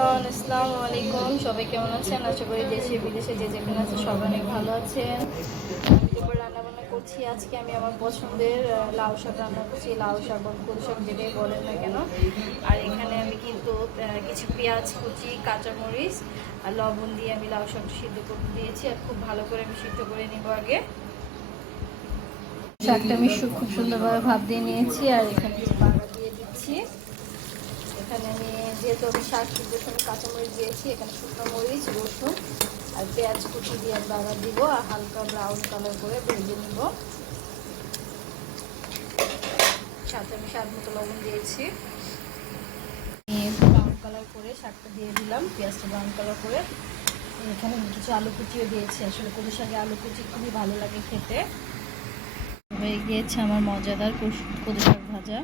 আসসালামু আলাইকুম। সবাই কেমন আছেন? আশা করি দেশে, বিদেশে যে যেখানে আছে সবাই অনেক ভালো আছেন। আমি দুপুর রান্না করছি। আজকে আমি আমার পছন্দের লাউ শাক রান্না করছি। লাউ শাক বা কুল শাক যেটাই বলেন না কেন। আর এখানে আমি কিন্তু কিছু পেঁয়াজ কুচি, কাঁচামরিচ আর লবণ দিয়ে আমি লাউ শাক সিদ্ধ করে দিয়েছি আর খুব ভালো করে আমি সিদ্ধ করে নিব আগে। শাকটা আমি খুব সুন্দরভাবে ভাব দিয়ে নিয়েছি। আর এখানে কিছু বাগা দিয়ে দিচ্ছি এখানে আমি যেহেতু আমি শাক সিদ্ধের সঙ্গে কাঁচামরিচ দিয়েছি, এখানে শুকনো মরিচ, রসুন আর পেঁয়াজ কুচি দিয়ে বাগার দিব আর হালকা ব্রাউন কালার করে ভেজে নিব। সাথে আমি স্বাদ মতো লবণ দিয়েছি। ব্রাউন কালার করে শাকটা দিয়ে দিলাম, পেঁয়াজটা ব্রাউন কালার করে। এখানে কিছু আলু কুচিও দিয়েছি, আসলে কচু শাকে আলু কুচি খুবই ভালো লাগে খেতে। হয়ে গিয়েছে আমার মজাদার কচু শাক ভাজা।